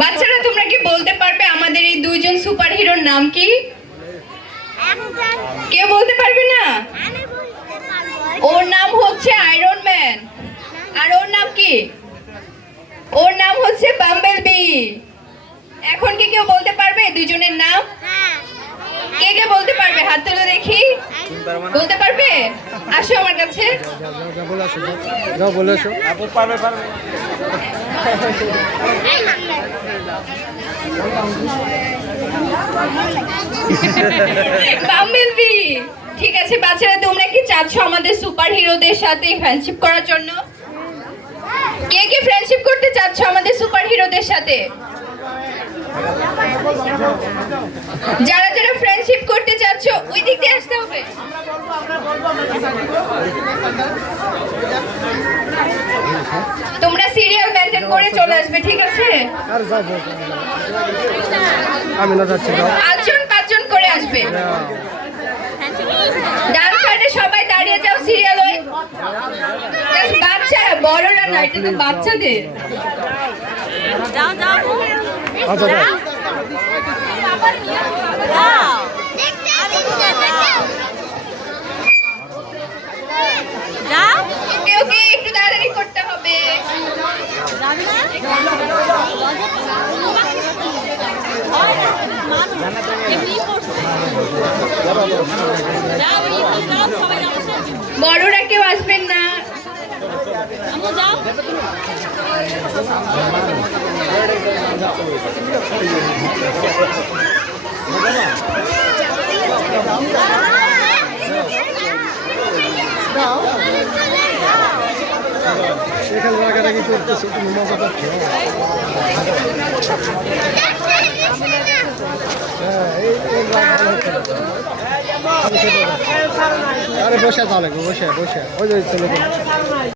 বাচ্চারা তোমরা কি বলতে পারবে আমাদের এই দুইজন সুপার হিরোর নাম কি? কেউ বলতে পারবে না? ওর নাম হচ্ছে আয়রন ম্যান। আর ওর নাম কি? ওর নাম হচ্ছে বাম্বলবি। এখন কি কেউ বলতে পারবে দুইজনের নাম? কে কে বলতে পারবে? হাত তুলে দেখি। বলতে পারবে? আসো আমার কাছে। বাম্বলবি। ঠিক আছে বাচ্চারা, তোমরা কি চাচ্ছ আমাদের সুপার হিরোদের সাথে ফ্রেন্ডশিপ করার জন্য? কে কে ফ্রেন্ডশিপ করতে চাচ্ছ আমাদের সুপার হিরোদের সাথে? যারা যারা ফ্রেন্ডশিপ করতে চাচ্ছ ওই দিক দিয়ে আসতে হবে। তোমরা সিরিয়াল মেনটেন করে চলে আসবে, ঠিক আছে? পাঁচজন করে আসবে। ডান সাইডে সবাই দাঁড়িয়ে যাও, সিরিয়াল ওই। বাচ্চারা, বড়রা না, এটা তো বাচ্চাদের। যাও যাও ওকে একটু তাড়াতাড়ি করতে হবে। বড়রা কেউ আসবেন না। এখানে লাগালাগি করতেছে, তুমি মজা পাচ্ছ। আরে বসে তাহলে বসে ওই যে ছেলে